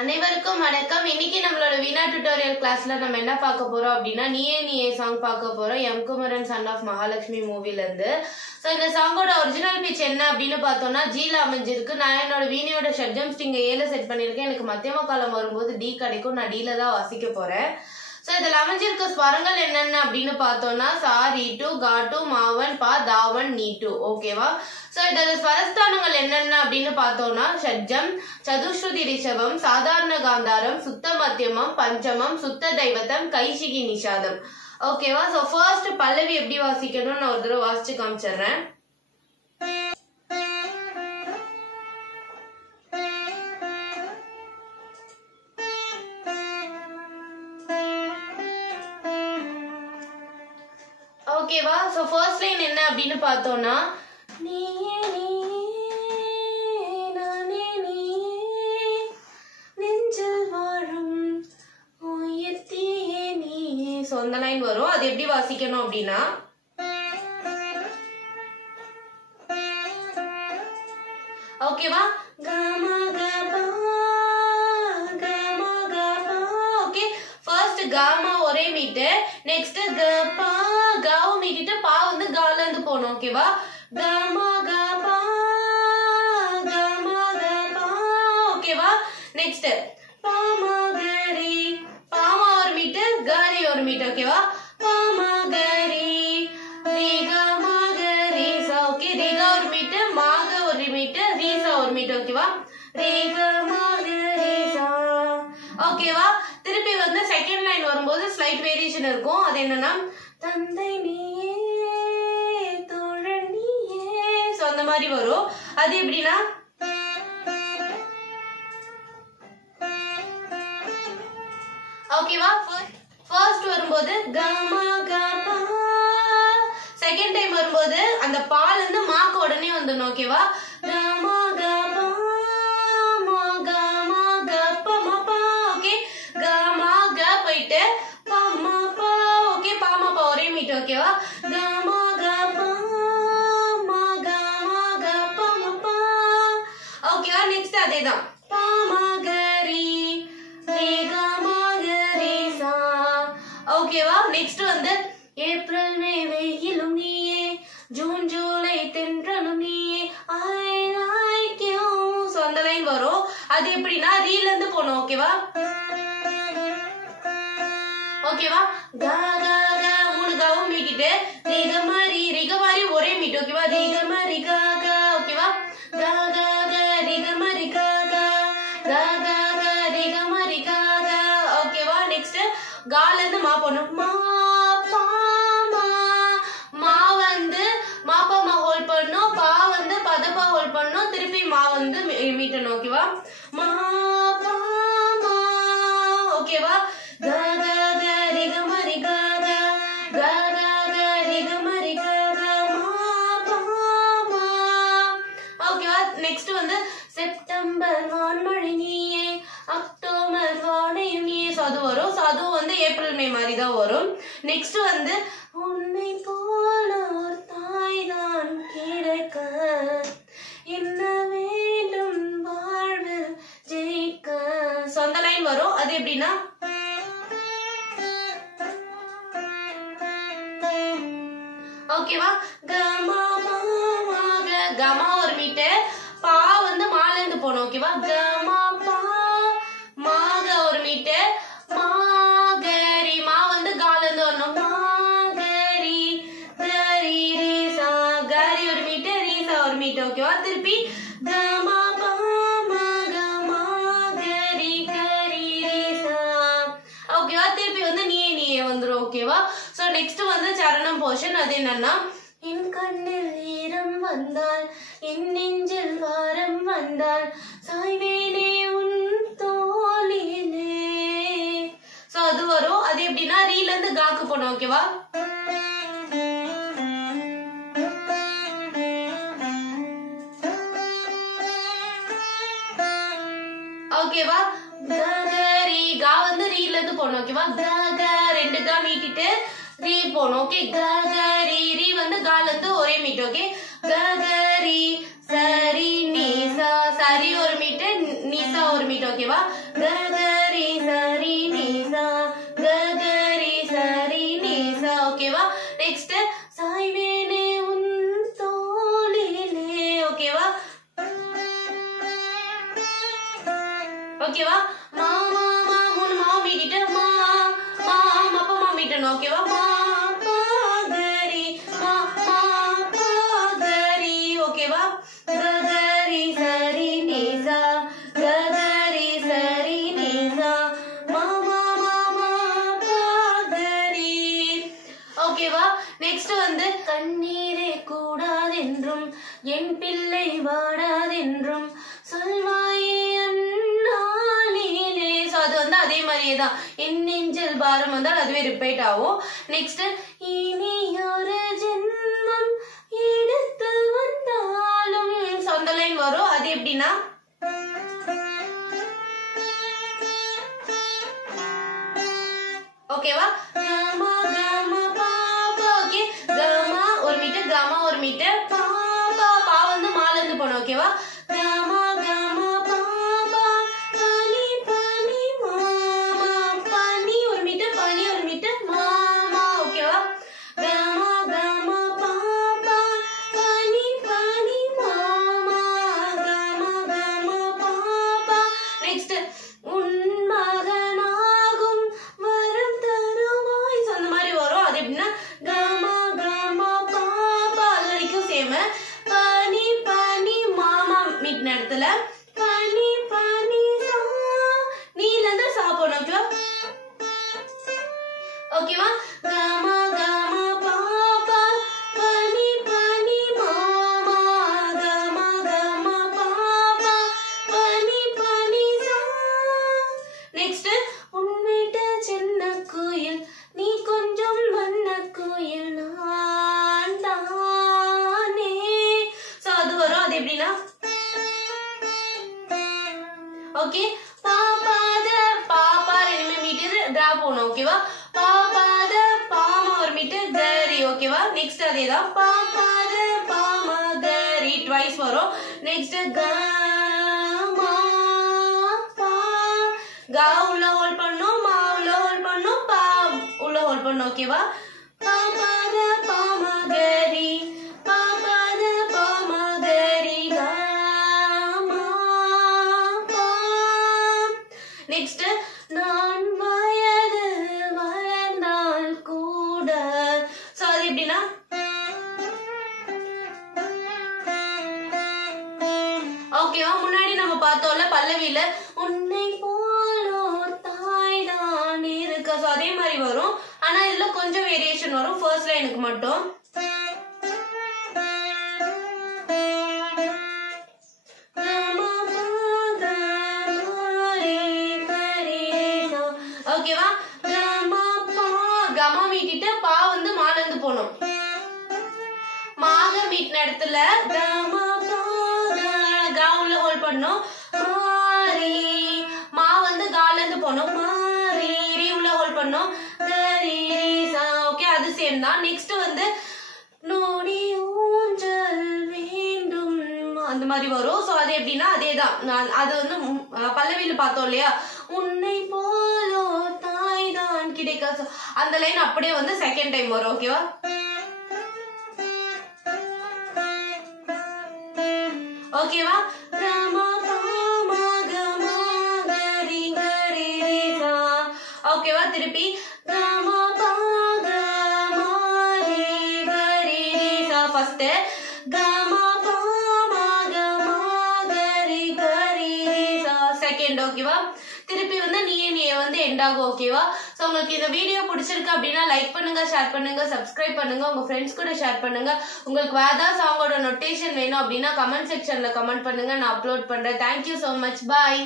அனைவருக்கும் வணக்கம். இன்னைக்கு நம்மளோட வீணா டியூட்டோரியல் கிளாஸ்ல நம்ம என்ன பார்க்க போறோம் அப்படின்னா நீயே சாங் பார்க்க போறோம். M Kumaran son of Mahalakshmi மூவில இருந்து. ஸோ இந்த சாங்கோட ஒரிஜினல் பிச் என்ன அப்படின்னு பார்த்தோம்னா ஜீல அமைஞ்சிருக்கு. நான் என்னோட வீணையோட ஷட்ஜம் ஸ்ட்ரிங் ஏல செட் பண்ணியிருக்கேன். எனக்கு மத்தியம காலம் வரும்போது டி கிடைக்கும். நான் டீல தான் வாசிக்க போறேன். ஸோ இதில் அமைஞ்சிருக்க ஸ்வரங்கள் என்னென்ன அப்படின்னு பார்த்தோம்னா சா ரீட்டு காட்டு மாவன் பா தாவன் நீட்டு. ஓகேவா? ஸோ இதில் ஸ்வரஸ்தானங்கள் என்னென்ன அப்படின்னு பார்த்தோம்னா ஷட்ஜம், சதுஸ்ருதி ரிஷபம், சாதாரண காந்தாரம், சுத்த மத்தியமம், பஞ்சமம், சுத்த தெய்வத்தம், கைசிகி நிஷாதம். ஓகேவா? ஸோ ஃபர்ஸ்ட் பல்லவி எப்படி வாசிக்கணும்னு நான் ஒரு தடவை வாசிச்சு காமிச்சிடுறேன். ஓகேவா? சோ ஃபர்ஸ்ட் லைன் என்ன அப்படின்னு பார்த்தோம்னா நீயே நானே நீயே நெஞ்சில் வாழும் உயிர்த்தியே நீயே. சோ அந்த லைன் வரும். அது எப்படி வாசிக்கணும் அப்படின்னா ஓகேவா கமா கபா கமா கபா. ஓகே, ஃபர்ஸ்ட் காமா ஒரே மீட்டு, நெக்ஸ்ட் கபா காவு மீட்டிட்டு பா வந்து கால இருந்து போணும். ஓகேவா? கமா கபா கமா கபா. ஓகேவா? நெக்ஸ்ட் பாமா கரி, பாமா ஒரு மீட்டு கரி ஒரு மீட்டு. ஓகேவா? பாமா கரி ரீகா மாகரி சா. ஓகே, ரீகா ஒரு மீட்டு, மாக ஒரு மீட்டு, ரீசா ஒரு மீட்டு. ஓகேவா? ரீகா மாகரி சா. ஓகேவா? திருப்பி வந்து செகண்ட் லைன் வரும்போது ஸ்லைட் வேரியேஷன் இருக்கும். அது என்னன்னா தந்தை நீயே தோழன் நீயே. சோ அந்த மாதிரி வரும். அது எப்படின்னா ஓகேவா? ஃபர்ஸ்ட் வரும்போது கமா கபா, செகண்ட் டைம் வரும்போது அந்த பால் இருந்து மாக்கு உடனே வந்துடணும். ஓகேவா? கமா கபா மா கமா கபா மா பா. ஓகே, கமா க போயிட்டு பா மா பா. ஓகே, பா மா பா ஒரே மீட்டு. ஓகேவா? கமா கபா மா கமா கபா மா பா. ஓகேவா? நெக்ஸ்ட் அதேதான் பா மா கரி ரீகா மாகரி சா. ஓகேவா? நெக்ஸ்ட் வந்து ஏப்ரல் மே வெயிலும் நீயே, ஜூன் ஜூலை தென்றலும் நீயே, ஐ லைக் யூ. சோ அந்த லைன் வரும். அது எப்படின்னா ரீல இருந்து போணும். ஓகேவா? ஓகேவா? கா கா கா மூணு காவும் மீட்டிட்டு ரிக மாதிரி ஒரே மீட்டு. ஓகேவா? ரிக மாதிரி கா கா. ஓகேவா? கா கா கா ரிக மாதிரி கா கா கா கா கா ரிக மாதிரி கா கா. ஓகேவா? நெக்ஸ்ட் கால இருந்து மா போணும். மா பா மா. மா வந்து மாப்பா மா ஹோல்ட் பண்ணணும், பா வந்து பதப்பா ஹோல்ட் பண்ணணும், திருப்பி மா வந்து மீட்டணும். ஓகேவா? மா பா மா. ஓகேவா? கா கா கா ரிக மாதிரி கா கா கா கா கா ரிக மாதிரி கா கா மா பா மா. ஓகேவா? நெக்ஸ்ட் வந்து செப்டம்பர் வான்மழை நீயே, அக்டோபர் வாடையும் நீயே. சோ அது வரும். சோ அதுவும் வந்து ஏப்ரல் மே மாதிரி தான் வரும். நெக்ஸ்ட் வந்து உன்னை போல ஒரு தாய் தான் கிடைக்க என்ன வேண்டும் வாழ்வில் ஜெயிக்க. சோ அந்த லைன் வரும். அது எப்படின்னா ஓகேவா? கமா மாக கமா ஒரு மீட்டு, பா வந்து மால இருந்து போணும். ஓகேவா? கமா பா மாக ஒரு மீட்டு, மாகரி மா வந்து கால இருந்து வரணும். மாகரி கரி ரீசா, கரி ஒரு மீட்டு, ரீசா ஒரு மீட்டு. ஓகேவா? திருப்பி கமா பா மாக மாகரி கரி ரீசா. ஓகேவா? திருப்பி வந்து நீயே வந்துரும். ஓகேவா? சோ நெக்ஸ்ட் வந்து சரணம் போர்ஷன். அது என்னன்னா என் கண்ணில் ஈரம் வந்தால் என் நெஞ்சில் வாரம் வந்தால் சாய்வேனே உன் தோளிலே. சோ அது வரும். அது எப்படின்னா ரீல இருந்து காக்கு போனோம். ஓகேவா? ஓகேவா? கரி கா வந்து ரீல இருந்து போனோம். ஓகேவா? க ரெண்டு கா மீட்டிட்டு ரீ போனோம். ஓகே, கரி ரீ வந்து கால இருந்து ஒரே மீட்டு. ஓகே, கரி சரி நீ சரி ஒரு மீட்டு, நீ சா ஒரு மீட் ஓகேவா கரி சரி நீ சா கரி சரி நீ சா ஓகேவா நெக்ஸ்ட் சாய்வேனே உன் தோளிலே ஓகேவா ஓகேவா மா மா மா மூணு மா மீட்டிட்டு மா மா மப்ப மா மீட்டணும் ஓகேவா மா பா கரி மா மா பா கரி ஓகேவா கரி சரி நீ சா கரி சரி நீ சா மா மா மா மா பா கரி ஓகேவா நெக்ஸ்ட் வந்து கண்ணீரே கூடாதென்றும் என் பிள்ளை வாடாதென்றும் சொல்வாயே அண்ணாளிலே சோ அது வந்து அதே மாதிரியே தான் என் நெஞ்சில் பாரம் வந்தால் அதுவே ரிப்பீட் ஆகும் நெக்ஸ்ட் இனி ஒரு ஜென்மம் எடுத்து வந்தாலும் சொந்த லைன் வரும் அது எப்படின்னா ஓகேவா comma comma Baba okay comma ஒரு மீட்டர் கமா ஒரு மீட்டர் பாபா பா வந்து மால இருந்து போணும் ஓகேவா கமா கமா பாபா பனி பனி மாமா பனி ஒரு மீட்டர் மாமா ஓகேவா கமா கமா பாபா பனி பனி மாமா கமா கமா பாபா நெக்ஸ்ட் உன் மகனாகும் வரம் தருவாய் அந்த மாதிரி வரும் அது எப்படின்னா கமா கமா பாபா அது வரைக்கும் சேம் பனி பனி மாமா மீட் இடத்துல பனி பனி சா நீல இருந்து சா போனோம் ஓகேவா கமா கமா பாபா பனி பனி மாமா கமா கமா பாபா பனி பனி சா நெக்ஸ்ட் உன் வீட்டு சின்ன கோயில் நீ கொஞ்சம் வண்ண கோயில் நான் தானே சோ அது வரும் அது எப்படின்னா ஓகே பாப்பாத பாப்பா ரெண்டுமே மீட்டர் டா போகணும் ஓகேவா பாப்பாத பாமா ஒரு மீட்டர் கரி ஓகேவா நெக்ஸ்ட் அதேதான் பாப்பாத பாமா கரி ட்வைஸ் வரும் நெக்ஸ்ட் கமா பா கா உள்ள ஹோல்ட் பண்ணும் மா உள்ள ஹோல்ட் பண்ணும் பா உள்ள ஹோல்ட் பண்ணும் ஓகேவா பாப்பாத பாமா கரி பாப்பாத பாமா கரி கமா பா நெக்ஸ்ட் நான் வயது வளர்ந்தால் கூட சோ அது எப்படின்னா ஓகேவா முன்னாடி நம்ம பார்த்தோம்ல பல்லவியில உன்னை போலோ தாய் தான் இருக்கா சோ அதே மாதிரி வரும் ஆனா இதுல கொஞ்சம் வேரியேஷன் வரும் ஃபர்ஸ்ட் லைனுக்கு மட்டும் ஓகேவா கமா பா கமா மீட்டிட்டு பா வந்து மால இருந்து போகணும் மாக மீட்டின இடத்துல கமா பா கா உள்ள ஹோல்ட் பண்ணும் மாரி மா வந்து கால இருந்து போகணும் மாரி ரீ உள்ள ஹோல்ட் பண்ணும் கரி சா ஓகே அது சேம் தான் நெக்ஸ்ட் வந்து நோடி ஊஞ்சல் வேண்டும் அந்த மாதிரி வரும் சோ அது எப்படின்னா அதேதான் அது வந்து பல்லவியில பார்த்தோம் இல்லையா உன்னை போலோ தாய் தான் கிடைக்க அந்த லைன் அப்படியே வந்து செகண்ட் டைம் வரும் ஓகேவா ஓகேவா கமா பாமா கமா கரி கரி சா ஓகேவா திருப்பி கமா பா கமா ரி கரி சா ஃபர்ஸ்ட் கமா பாமா கமா கரி கரி சா செகண்ட் ஓகேவா திருப்பி வந்து நீயே வந்து எண்ட் ஆகும் ஓகேவா சோ உங்களுக்கு இந்த வீடியோ பிடிச்சிருக்கு அப்படின்னா லைக் பண்ணுங்க ஷேர் பண்ணுங்க சப்ஸ்கிரைப் பண்ணுங்க உங்க ஃப்ரெண்ட்ஸ் கூட ஷேர் பண்ணுங்க உங்களுக்கு வேற ஏதாவது சாங்கோட நோட்டேஷன் வேணும் அப்படின்னா கமெண்ட் செக்ஷன்ல கமெண்ட் பண்ணுங்க நான் அப்லோட் பண்றேன் தேங்க்யூ so much bye